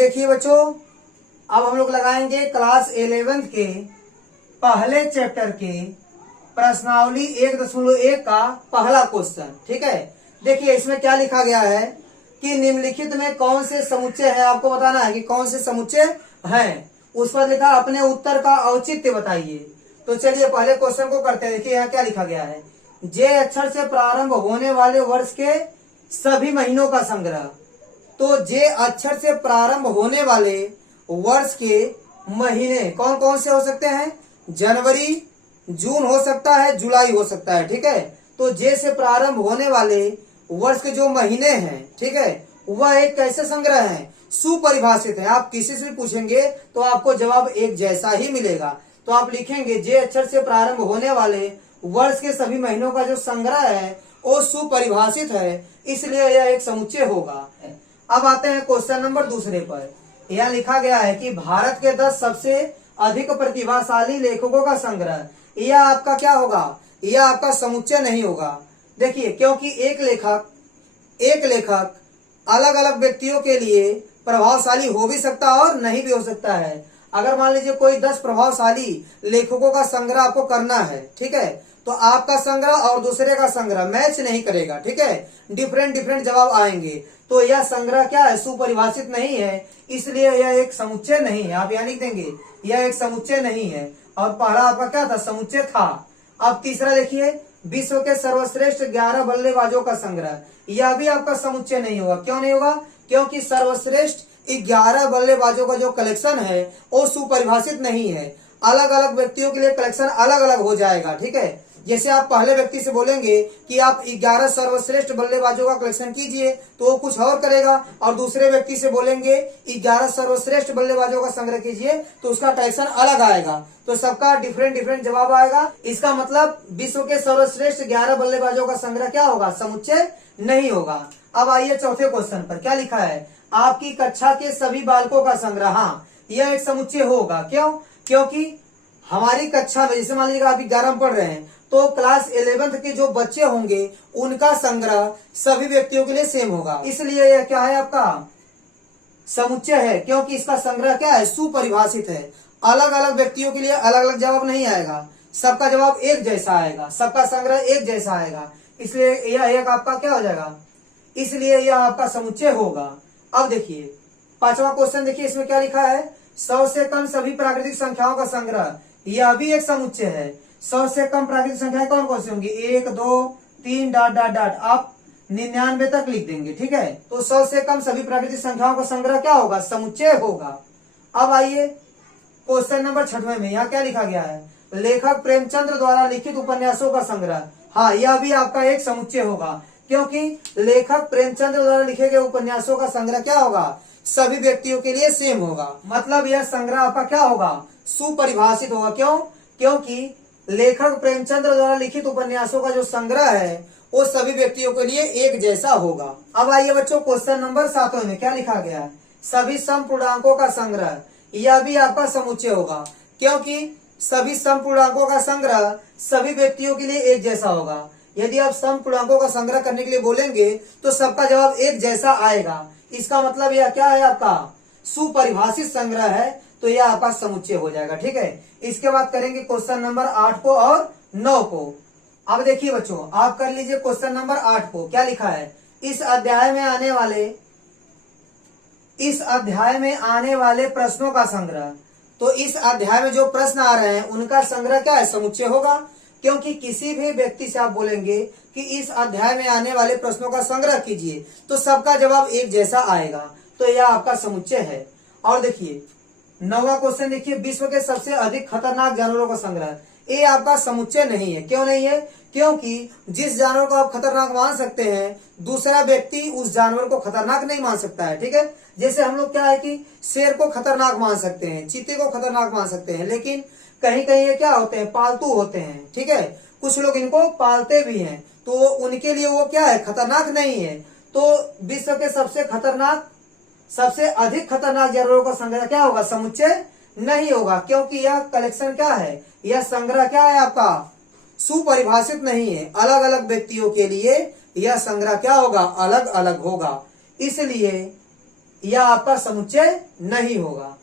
देखिए बच्चों, अब हम लोग लगाएंगे क्लास 11th के पहले चैप्टर के प्रश्नावली 1.1 का पहला क्वेश्चन। ठीक है, देखिए इसमें क्या लिखा गया है कि निम्नलिखित में कौन से समुच्चय है, आपको बताना है कि कौन से समुच्चय हैं। उस पर लिखा अपने उत्तर का औचित्य बताइए। तो चलिए पहले क्वेश्चन को करते हैं। देखिए यहाँ क्या लिखा गया है, जे अक्षर से प्रारंभ होने वाले वर्ष के सभी महीनों का संग्रह। तो जे अक्षर से प्रारंभ होने वाले वर्ष के महीने कौन कौन से हो सकते हैं? जनवरी, जून हो सकता है, जुलाई हो सकता है। ठीक है, तो जे से प्रारंभ होने वाले वर्ष के जो महीने हैं, ठीक है, वह एक कैसे संग्रह है? सुपरिभाषित है। आप किसी से भी पूछेंगे तो आपको जवाब एक जैसा ही मिलेगा। तो आप लिखेंगे जे अक्षर से प्रारंभ होने वाले वर्ष के सभी महीनों का जो संग्रह है वो सुपरिभाषित है, इसलिए यह एक समुच्चय होगा। अब आते हैं क्वेश्चन नंबर दूसरे पर। यह लिखा गया है कि भारत के 10 सबसे अधिक प्रतिभाशाली लेखकों का संग्रह। यह आपका क्या होगा? यह आपका समुच्चय नहीं होगा। देखिए, क्योंकि एक लेखक अलग अलग व्यक्तियों के लिए प्रभावशाली हो भी सकता है और नहीं भी हो सकता है। अगर मान लीजिए कोई 10 प्रभावशाली लेखकों का संग्रह आपको करना है, ठीक है, तो आपका संग्रह और दूसरे का संग्रह मैच नहीं करेगा। ठीक है, डिफरेंट जवाब आएंगे। तो यह संग्रह क्या है? सुपरिभाषित नहीं है, इसलिए यह एक समुच्चय नहीं है। आप यहाँ लिख देंगे यह एक समुच्चय नहीं है। और पहला आपका क्या था? समुच्चय था। अब तीसरा देखिए, विश्व के सर्वश्रेष्ठ 11 बल्लेबाजों का संग्रह। यह भी आपका समुच्चय नहीं होगा। क्यों नहीं होगा? क्योंकि सर्वश्रेष्ठ 11 बल्लेबाजों का जो कलेक्शन है वो सुपरिभाषित नहीं है। अलग अलग व्यक्तियों के लिए कलेक्शन अलग अलग हो जाएगा। ठीक है, जैसे आप पहले व्यक्ति से बोलेंगे कि आप 11 सर्वश्रेष्ठ बल्लेबाजों का कलेक्शन कीजिए तो वो कुछ और करेगा, और दूसरे व्यक्ति से बोलेंगे 11 सर्वश्रेष्ठ बल्लेबाजों का संग्रह कीजिए तो उसका कलेक्शन अलग आएगा। तो सबका डिफरेंट जवाब आएगा। इसका मतलब विश्व के सर्वश्रेष्ठ 11 बल्लेबाजों का संग्रह क्या होगा? समुच्चय नहीं होगा। अब आइए चौथे क्वेश्चन पर। क्या लिखा है? आपकी कक्षा के सभी बालकों का संग्रह। हाँ, यह एक समुच्चय होगा। क्यों? क्योंकि हमारी कक्षा में जैसे मान लीजिए आप 11 पढ़ रहे हैं तो क्लास 11th के जो बच्चे होंगे उनका संग्रह सभी व्यक्तियों के लिए सेम होगा, इसलिए यह क्या है? आपका समुच्चय है, क्योंकि इसका संग्रह क्या है? सुपरिभाषित है। अलग अलग व्यक्तियों के लिए अलग अलग जवाब नहीं आएगा, सबका जवाब एक जैसा आएगा, सबका संग्रह एक जैसा आएगा, इसलिए यह एक आपका क्या हो जाएगा? इसलिए यह आपका समुच्चय होगा। अब देखिए पांचवा क्वेश्चन, देखिए इसमें क्या लिखा है? 100 से कम सभी प्राकृतिक संख्याओं का संग्रह। यह भी एक समुच्चय है। 100 से कम प्राकृतिक संख्याएं कौन कौन सी होंगी? 1, 2, 3 ... आप 99 तक लिख देंगे। ठीक है, तो 100 से कम सभी प्राकृतिक संख्याओं का संग्रह क्या होगा? समुच्चय होगा। अब आइए क्वेश्चन नंबर 6 में। यहाँ क्या लिखा गया है? लेखक प्रेमचंद्र द्वारा लिखित उपन्यासों का संग्रह। हाँ, यह भी आपका एक समुच्चय होगा, क्योंकि लेखक प्रेमचंद्र द्वारा लिखे गए उपन्यासों का संग्रह क्या होगा? सभी व्यक्तियों के लिए सेम होगा। मतलब यह संग्रह आपका क्या होगा? सुपरिभाषित होगा। क्यों? क्योंकि लेखक प्रेमचंद्र द्वारा लिखित उपन्यासों का जो संग्रह है वो सभी व्यक्तियों के लिए एक जैसा होगा। अब आइए बच्चों क्वेश्चन नंबर 7 में क्या लिखा गया है? सभी समपूर्णांकों का संग्रह। यह भी आपका समुच्चय होगा, क्योंकि सभी समपूर्णांकों का संग्रह सभी व्यक्तियों के लिए एक जैसा होगा। यदि आप समपूर्णांकों का संग्रह करने के लिए बोलेंगे तो सबका जवाब एक जैसा आएगा। इसका मतलब यह क्या है? आपका सुपरिभाषित संग्रह है, तो यह आपका समुच्चय हो जाएगा। ठीक है, इसके बाद करेंगे क्वेश्चन नंबर 8 को और 9 को। अब देखिए बच्चों, आप कर लीजिए क्वेश्चन नंबर 8 को। क्या लिखा है? इस अध्याय में आने वाले प्रश्नों का संग्रह। तो इस अध्याय में जो प्रश्न आ रहे हैं उनका संग्रह क्या है? समुच्चय होगा, क्योंकि किसी भी व्यक्ति से आप बोलेंगे कि इस अध्याय में आने वाले प्रश्नों का संग्रह कीजिए तो सबका जवाब एक जैसा आएगा, तो यह आपका समुच्चय है। और देखिए 9वां क्वेश्चन, देखिए विश्व के सबसे अधिक खतरनाक जानवरों का संग्रह। ये आपका समुच्चय नहीं है। क्यों नहीं है? क्योंकि जिस जानवर को आप खतरनाक मान सकते हैं दूसरा व्यक्ति उस जानवर को खतरनाक नहीं मान सकता है। ठीक है, जैसे हम लोग क्या है कि शेर को खतरनाक मान सकते हैं, चीते को खतरनाक मान सकते हैं, लेकिन कहीं कहीं ये क्या होते हैं? पालतू होते हैं। ठीक है, कुछ लोग इनको पालते भी हैं, तो उनके लिए वो क्या है? खतरनाक नहीं है। तो विश्व के सबसे अधिक खतरनाक जानवरों का संग्रह क्या होगा? समुच्चय नहीं होगा, क्योंकि यह कलेक्शन क्या है? यह संग्रह क्या है? आपका सुपरिभाषित नहीं है। अलग अलग व्यक्तियों के लिए यह संग्रह क्या होगा? अलग अलग होगा। इसलिए यह आपका समुच्चय नहीं होगा।